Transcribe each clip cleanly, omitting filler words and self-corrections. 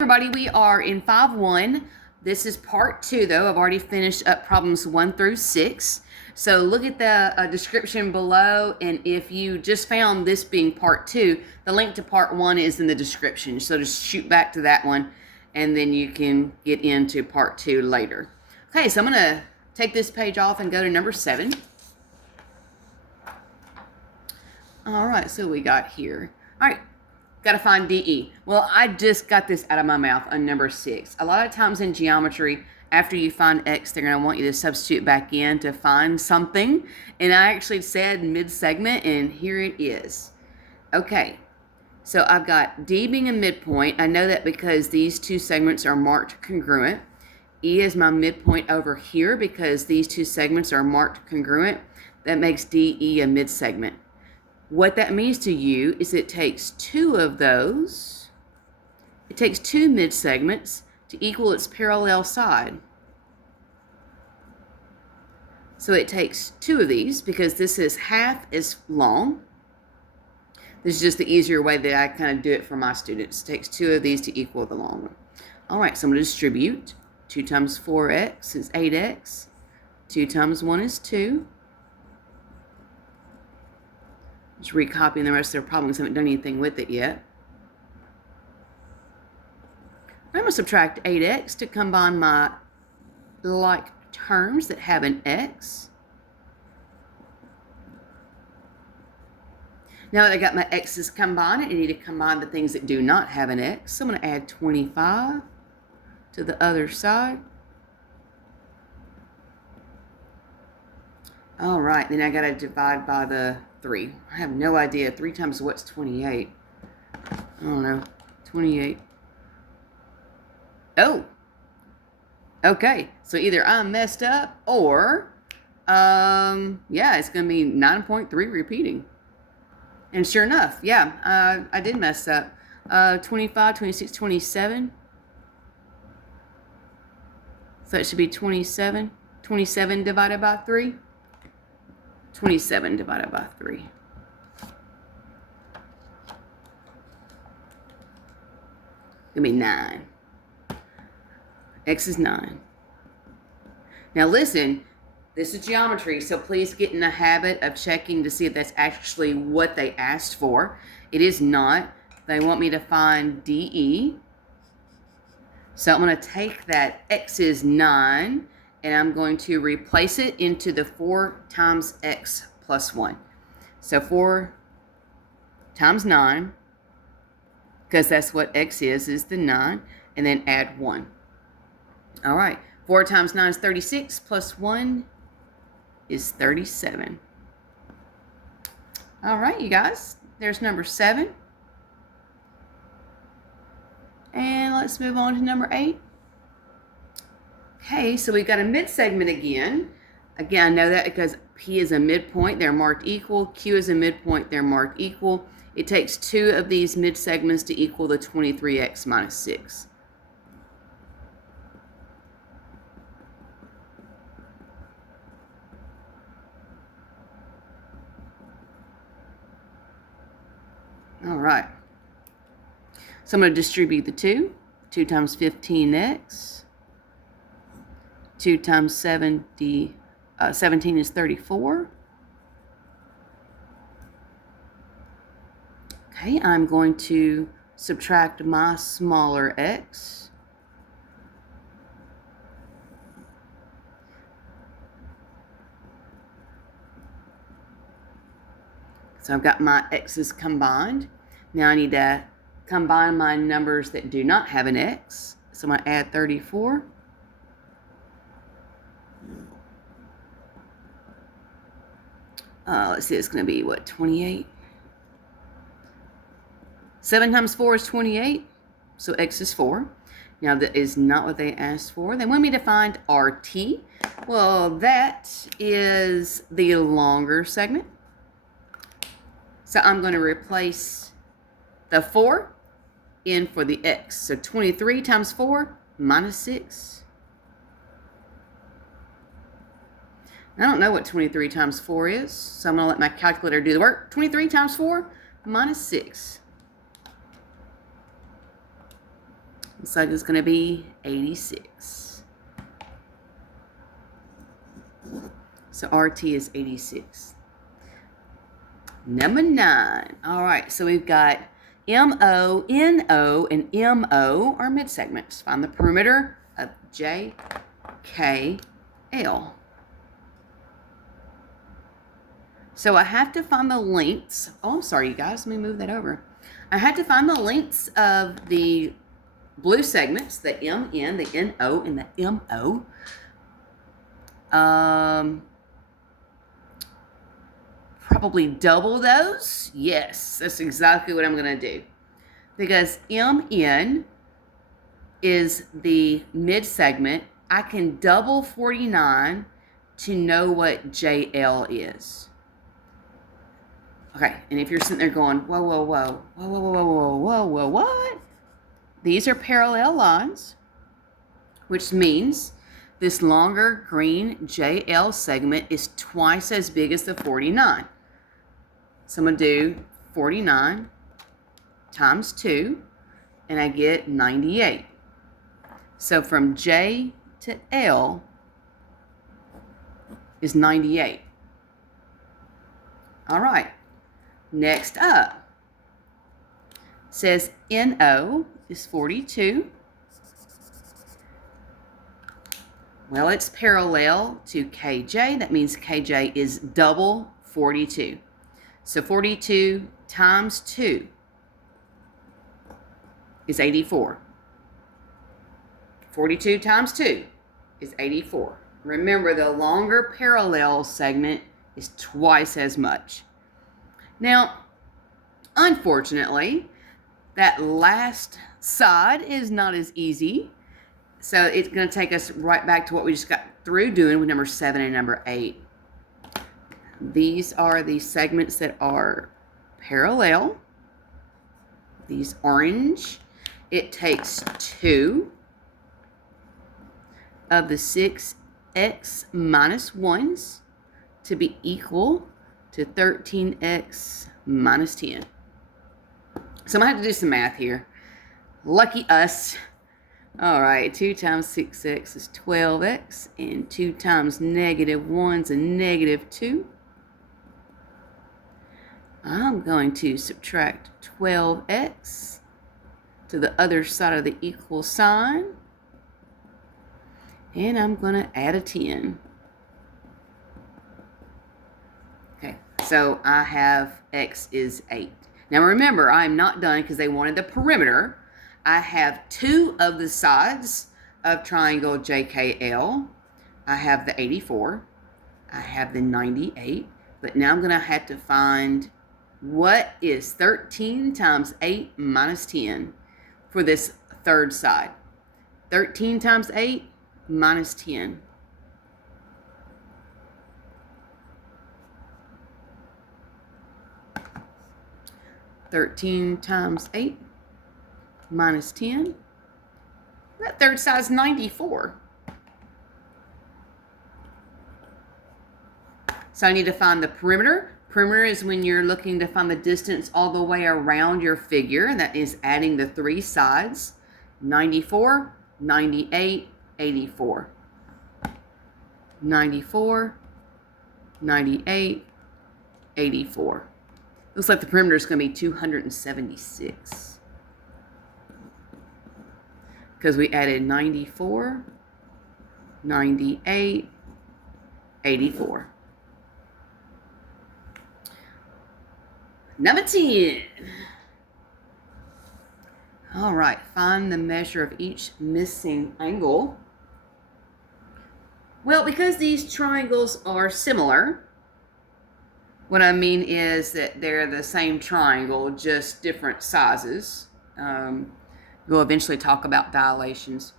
Everybody, we are in 5-1. This is part 2, though. I've already finished up problems 1 through 6. So look at the description below, and if you just found this being part 2, the link to part 1 is in the description. So just shoot back to that one, and then you can get into part 2 later. Okay, so I'm going to take this page off and go to number 7. All right, so we got here. All right. Got to find DE. Well, I just got this out of my mouth on number 6. A lot of times in geometry, after you find X, they're going to want you to substitute back in to find something. And I actually said mid-segment, and here it is. Okay, so I've got D being a midpoint. I know that because these two segments are marked congruent. E is my midpoint over here because these two segments are marked congruent. That makes DE a mid-segment. What that means to you is it takes two of those. It takes two mid-segments to equal its parallel side. So it takes two of these because this is half as long. This is just the easier way that I kind of do it for my students. It takes two of these to equal the long one. All right, so I'm going to distribute. 2 times 4x is 8x. 2 times 1 is 2. Just recopying the rest of their problems. I haven't done anything with it yet. I'm going to subtract 8x to combine my like terms that have an x. Now that I got my x's combined, I need to combine the things that do not have an x. So I'm going to add 25 to the other side. All right, then I got to divide by the 3. I have no idea. 3 times what's 28? I don't know. 28. Oh. Okay. So either I'm messed up or, yeah, it's going to be 9.3 repeating. And sure enough, yeah, I did mess up. 25, 26, 27. So it should be 27. 27 divided by 3. 27 divided by 3. Gonna be 9. X is 9. Now listen, this is geometry, so please get in the habit of checking to see if that's actually what they asked for. It is not. They want me to find DE. So I'm going to take that X is 9, and I'm going to replace it into the 4 times x plus 1. So 4 times 9, because that's what x is the 9, and then add 1. All right, 4 times 9 is 36, plus 1 is 37. All right, you guys, there's number 7. And let's move on to number 8. Okay, so we've got a mid-segment again. Again, I know that because P is a midpoint, they're marked equal. Q is a midpoint, they're marked equal. It takes two of these mid-segments to equal the 23x minus 6. All right. So I'm going to distribute the 2. 2 times 15x. 2 times 17 is 34. Okay, I'm going to subtract my smaller x. So I've got my x's combined. Now I need to combine my numbers that do not have an x. So I'm going to add 34. Let's see, it's going to be, what, 28? 7 times 4 is 28, so x is 4. Now, that is not what they asked for. They want me to find RT. Well, that is the longer segment. So I'm going to replace the 4 in for the x. So 23 times 4 minus 6. I don't know what 23 times 4 is, so I'm going to let my calculator do the work. 23 times 4 minus 6. Looks like it's going to be 86. So RT is 86. Number 9. All right, so we've got MO, NO, and MO are midsegments. Find the perimeter of JKL. So I have to find the lengths. Oh, I'm sorry, you guys. Let me move that over. I had to find the lengths of the blue segments, the MN, the NO, and the MO. Probably double those. Yes, that's exactly what I'm going to do. Because MN is the mid-segment, I can double 49 to know what JL is. Okay, and if you're sitting there going, whoa, whoa, whoa, whoa, whoa, whoa, whoa, whoa, whoa, what? These are parallel lines, which means this longer green JL segment is twice as big as the 49. So I'm going to do 49 times 2, and I get 98. So from J to L is 98. All right. Next up, says NO is 42. Well, it's parallel to KJ. That means KJ is double 42. So 42 times 2 is 84. 42 times 2 is 84. Remember, the longer parallel segment is twice as much. Now, unfortunately, that last side is not as easy. So it's going to take us right back to what we just got through doing with number 7 and number 8. These are the segments that are parallel. These orange. It takes 2 of the 6x minus 1s to be equal to 13x minus 10. So I'm going to have to do some math here. Lucky us. All right, 2 times 6x is 12x, and 2 times negative 1 is a negative 2. I'm going to subtract 12x to the other side of the equal sign, and I'm going to add a 10. Okay, so I have x is 8. Now remember, I'm not done because they wanted the perimeter. I have 2 of the sides of triangle JKL. I have the 84. I have the 98. But now I'm going to have to find what is 13 times 8 minus 10 for this third side. 13 times 8 minus 10. Thirteen times 8 minus 10. That third side is 94. So I need to find the perimeter. Perimeter is when you're looking to find the distance all the way around your figure. That is adding the 3 sides. 94, 98, 84. 94, 98, 84. Looks like the perimeter is going to be 276. Because we added 94, 98, 84. Number 10. All right, find the measure of each missing angle. Well, because these triangles are similar, what I mean is that they're the same triangle, just different sizes. We'll eventually talk about dilations.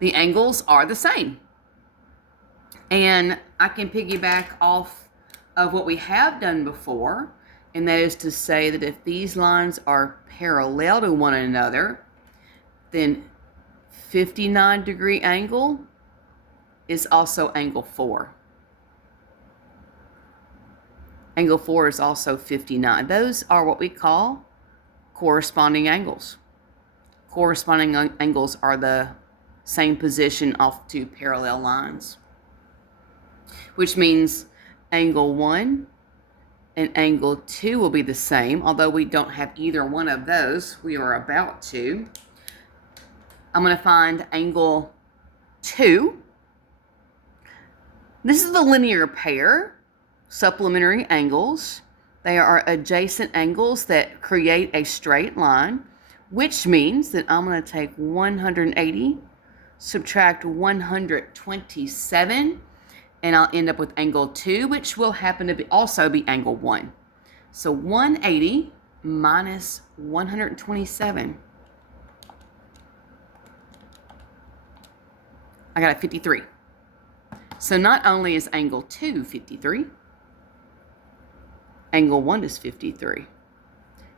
The angles are the same. And I can piggyback off of what we have done before, and that is to say that if these lines are parallel to one another, then 59-degree angle is also angle 4. Angle 4 is also 59. Those are what we call corresponding angles. corresponding angles are the same position off two parallel lines, which means angle 1 and angle 2 will be the same, although we don't have either one of those. We are about to. I'm going to find angle 2. This is the linear pair, supplementary angles. They are adjacent angles that create a straight line, which means that I'm going to take 180, subtract 127, and I'll end up with angle 2, which will happen to also be angle 1. So 180 minus 127. I got a 53. So not only is angle 2 53, angle 1 is 53.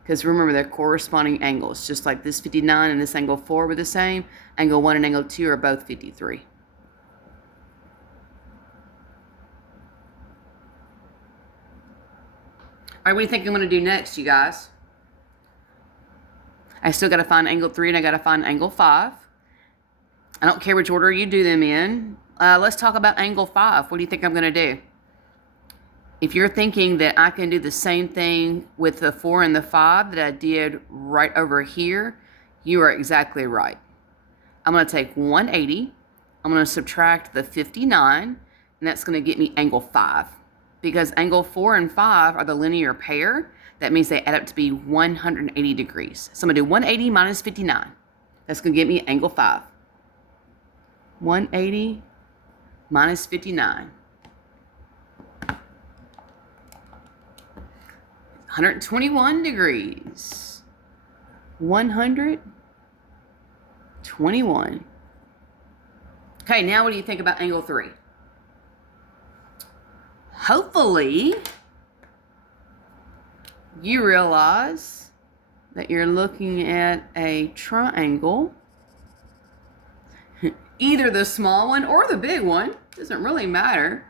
Because remember, they're corresponding angles. Just like this 59 and this angle 4 were the same, angle 1 and angle 2 are both 53. All right, what do you think I'm going to do next, you guys? I still got to find angle 3 and I got to find angle 5. I don't care which order you do them in. Let's talk about angle 5. What do you think I'm going to do? If you're thinking that I can do the same thing with the 4 and the 5 that I did right over here, you are exactly right. I'm going to take 180. I'm going to subtract the 59, and that's going to get me angle 5. Because angle 4 and 5 are the linear pair, that means they add up to be 180 degrees. So I'm going to do 180 minus 59. That's going to get me angle 5. 180 minus 59. 121 degrees. 121. Okay, now what do you think about angle 3? Hopefully, you realize that you're looking at a triangle. Either the small one or the big one. Doesn't really matter.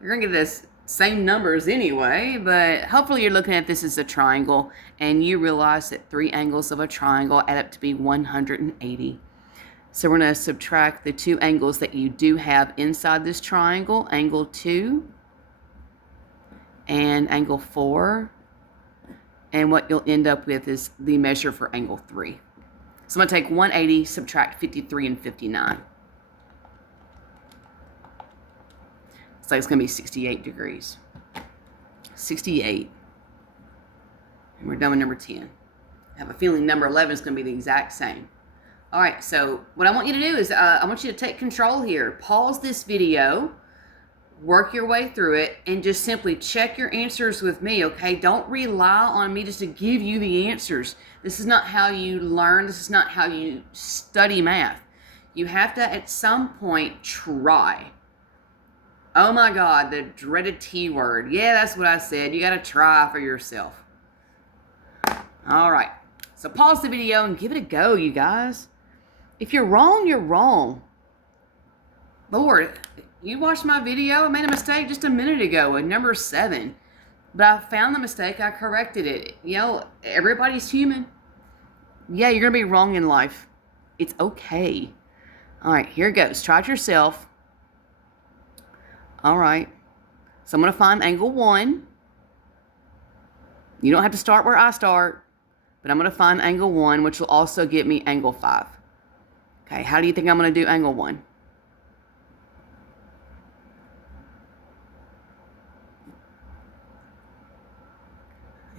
You're going to get this same numbers anyway, but hopefully you're looking at this as a triangle and you realize that 3 angles of a triangle add up to be 180. So we're going to subtract the 2 angles that you do have inside this triangle, angle 2 and angle 4. And what you'll end up with is the measure for angle 3. So I'm going to take 180, subtract 53 and 59. So it's going to be 68 degrees. 68. And we're done with number 10. I have a feeling number 11 is going to be the exact same. All right, so what I want you to do is I want you to take control here. Pause this video, work your way through it, and just simply check your answers with me, okay? Don't rely on me just to give you the answers. This is not how you learn. This is not how you study math. You have to, at some point, try. Oh my God, the dreaded T word. Yeah, that's what I said. You got to try for yourself. All right. So pause the video and give it a go, you guys. If you're wrong, you're wrong. Lord, you watched my video. I made a mistake just a minute ago with number 7. But I found the mistake. I corrected it. You know, everybody's human. Yeah, you're going to be wrong in life. It's okay. All right, here it goes. Try it yourself. All right. So I'm going to find angle 1. You don't have to start where I start. But I'm going to find angle 1, which will also get me angle 5. Okay, how do you think I'm going to do angle 1?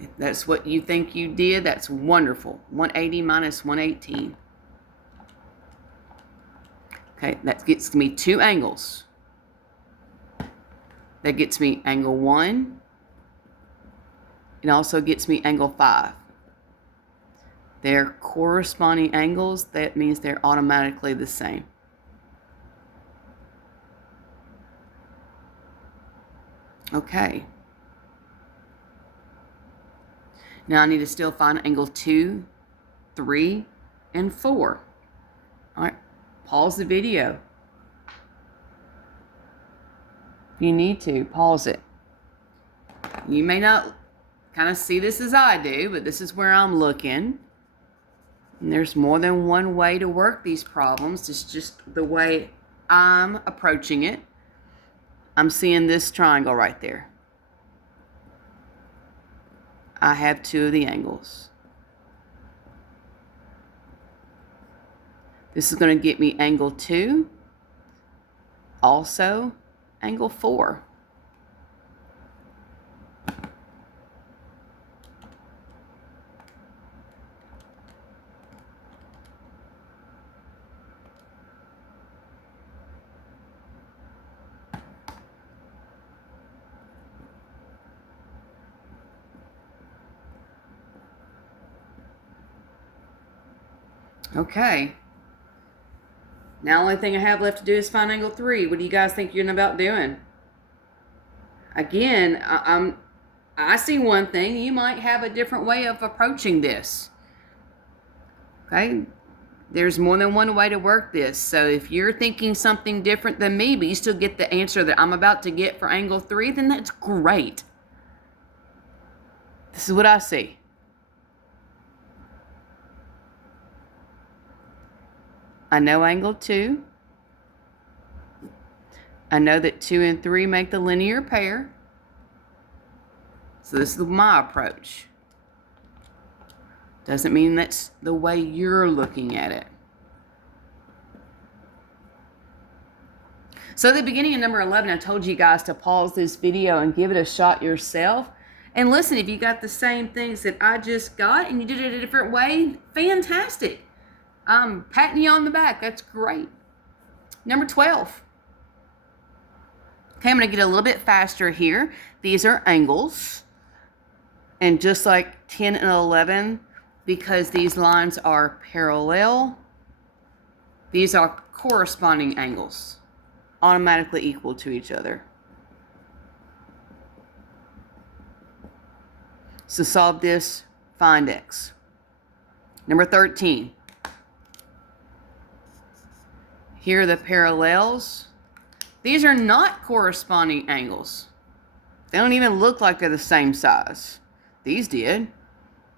If that's what you think you did, that's wonderful. 180 minus 118. Okay, that gets me 2 angles. That gets me angle 1. It also gets me angle 5. They're corresponding angles. That means they're automatically the same. Okay. Now I need to still find angle 2, 3, and 4. All right, pause the video. If you need to, pause it. You may not kind of see this as I do, but this is where I'm looking. And there's more than one way to work these problems. It's just the way I'm approaching it. I'm seeing this triangle right there. I have two of the angles. This is going to get me angle 2, also angle 4. Okay. Now the only thing I have left to do is find angle 3. What do you guys think you're about doing? Again, I see one thing. You might have a different way of approaching this. Okay? There's more than one way to work this. So if you're thinking something different than me, but you still get the answer that I'm about to get for angle 3, then that's great. This is what I see. I know angle 2. I know that 2 and 3 make the linear pair. So this is my approach. Doesn't mean that's the way you're looking at it. So at the beginning of number 11, I told you guys to pause this video and give it a shot yourself. And listen, if you got the same things that I just got and you did it a different way, fantastic. I'm patting you on the back. That's great. Number 12. Okay, I'm going to get a little bit faster here. These are angles. And just like 10 and 11, because these lines are parallel, these are corresponding angles, automatically equal to each other. So solve this, find x. Number 13. Here are the parallels. These are not corresponding angles. They don't even look like they're the same size. These did.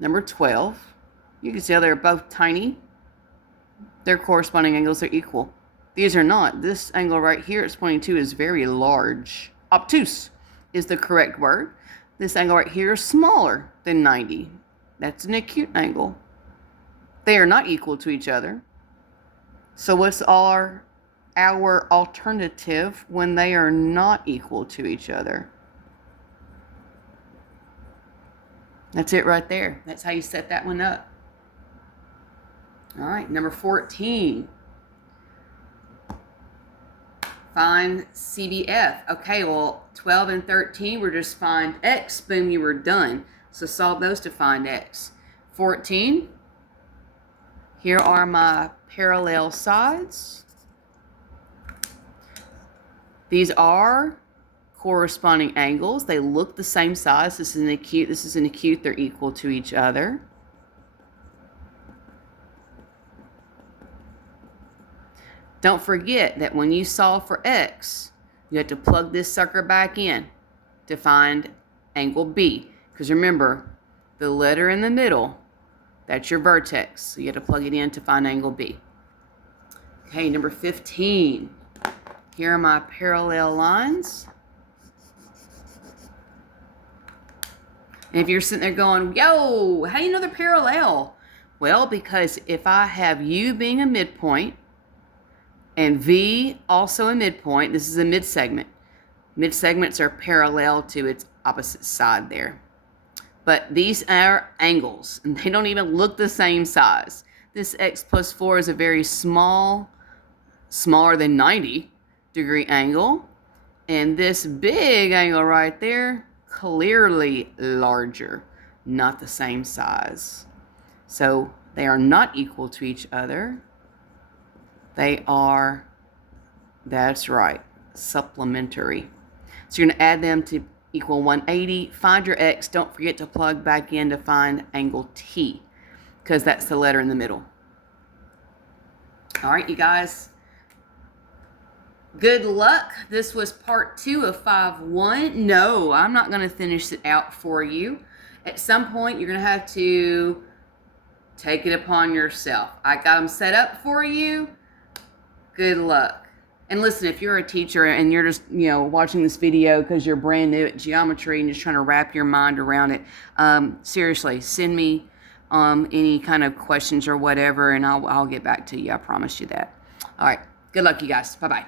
Number 12. You can see how they're both tiny. Their corresponding angles are equal. These are not. This angle right here it's pointing to is very large. Obtuse is the correct word. This angle right here is smaller than 90. That's an acute angle. They are not equal to each other. So what's our alternative when they are not equal to each other? That's it right there. That's how you set that one up. All right, number 14. Find CBF. Okay, well, 12 and 13 were just find x. Boom, you were done. So solve those to find x. 14. Here are my parallel sides. These are corresponding angles. They look the same size. This is an acute, this is an acute. They're equal to each other. Don't forget that when you solve for x, you have to plug this sucker back in to find angle B. Because remember, the letter in the middle, that's your vertex. So you have to plug it in to find angle B. Okay, number 15. Here are my parallel lines. And if you're sitting there going, yo, how do you know they're parallel? Well, because if I have U being a midpoint and V also a midpoint, this is a midsegment. Midsegments are parallel to its opposite side there. But these are angles, and they don't even look the same size. This x plus 4 is a very small, smaller than 90-degree angle. And this big angle right there, clearly larger, not the same size. So they are not equal to each other. They are, that's right, supplementary. So you're going to add them to equal 180. Find your x. Don't forget to plug back in to find angle T, because that's the letter in the middle. All right, you guys. Good luck. This was part 2 of 5-1. No, I'm not going to finish it out for you. At some point, you're going to have to Take it upon yourself. I got them set up for you. Good luck. And listen, if you're a teacher and you're just, watching this video because you're brand new at geometry and just trying to wrap your mind around it, seriously, send me any kind of questions or whatever, and I'll get back to you. I promise you that. All right. Good luck, you guys. Bye-bye.